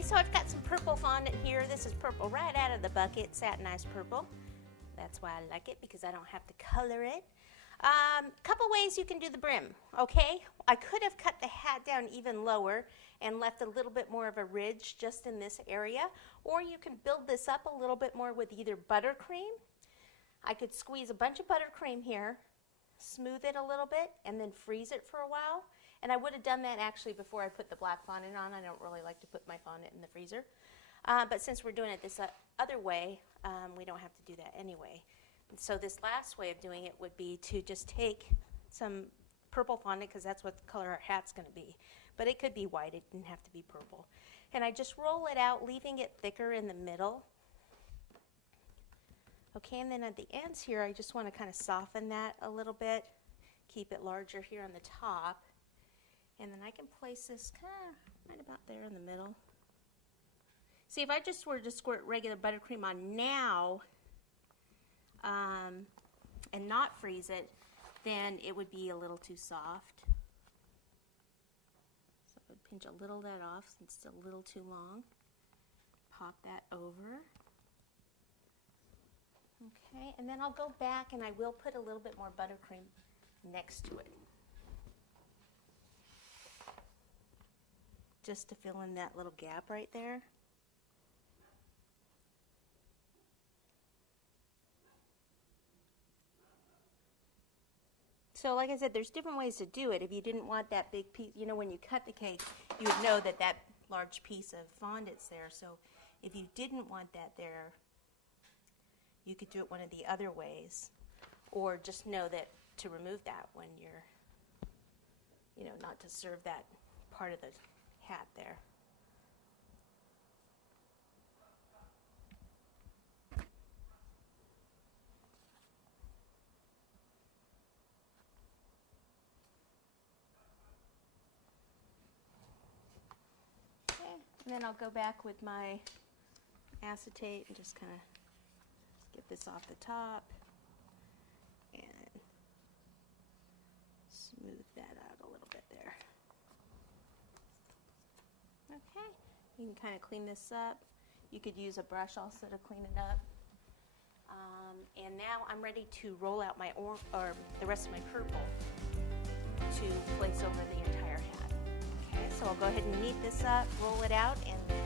Okay, so I've got some purple fondant here. This is purple right out of the bucket, satinized purple. That's why I like it, because I don't have to color it. Couple ways you can do the brim, okay? I could have cut the hat down even lower and left a little bit more of a ridge just in this area, or you can build this up a little bit more with either buttercream. I could squeeze a bunch of buttercream here, smooth it a little bit, and then freeze it for a while. And I would have done that actually before I put the black fondant on. I don't really like to put my fondant in the freezer. But since we're doing it this other way, we don't have to do that anyway. And so this last way of doing it would be to just take some purple fondant, because that's what the color our hat's going to be. But it could be white. It didn't have to be purple. And I just roll it out, leaving it thicker in the middle. Okay, and then at the ends here, I just want to kind of soften that a little bit, keep it larger here on the top. And then I can place this kind of right about there in the middle. See, if I just were to squirt regular buttercream on now and not freeze it, then it would be a little too soft. So I would pinch a little of that off since it's a little too long. Pop that over. Okay, and then I'll go back and I will put a little bit more buttercream next to it, just to fill in that little gap right there. So like I said, there's different ways to do it. If you didn't want that big piece, you know, when you cut the cake, you would know that that large piece of fondant's there. So if you didn't want that there, you could do it one of the other ways, or just know that to remove that when you're, you know, not to serve that part of the hat there. Okay, and then I'll go back with my acetate and just kind of get this off the top and smooth that out a little bit there. Okay, you can kind of clean this up. You could use a brush also to clean it up. And now I'm ready to roll out my the rest of my purple to place over the entire hat. Okay, so I'll go ahead and knead this up, roll it out, and then